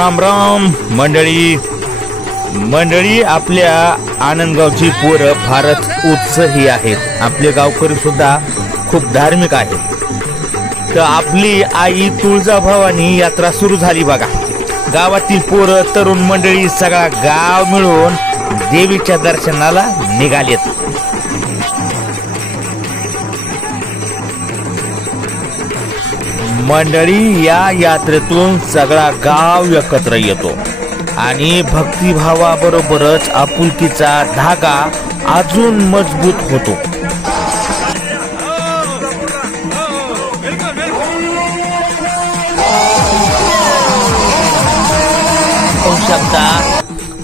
राम राम मंडळी आपल्या आनंदगावची पोरं फारच उत्साही आहेत। आपले गावकरी सुद्धा खूप धार्मिक आहेत। तर आपली आई तुळजाभवानी यात्रा सुरू झाली बघा। गावातील पोरं तरुण मंडळी सगळा गाव मिळून देवीच्या दर्शनाला निघालेत। मंडळी या यात्रेतून सगळा गाव एकत्र येतो आणि भक्तिभावाबरोबरच आपुलकीचा धागा अजून मजबूत होतो।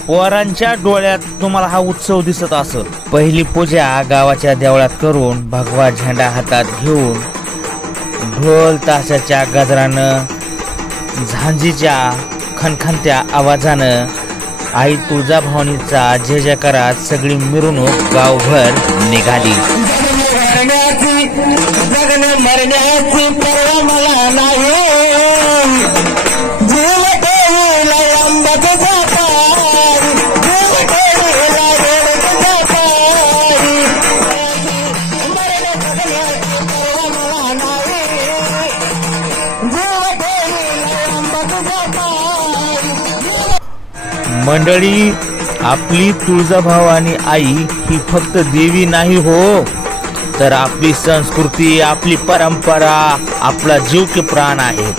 पोरांच्या डोळ्यात तुम्हाला हा उत्सव दिसत असेल। पहिली पूजा गावाच्या देवळात करून भगवा झेंडा हातात घेऊन ढोल ताशाच्या गजरानं झांजीच्या खणखणत्या आवाजानं आई तुळजाभवानीचा जय जयकारात सगळी मिरवणूक गावभर निघाली। मंडळी आपली तुळजाभवानी आई ही फक्त देवी नाही हो, तर आपली संस्कृती, आपली परंपरा, आपला जीव के प्राण आहे।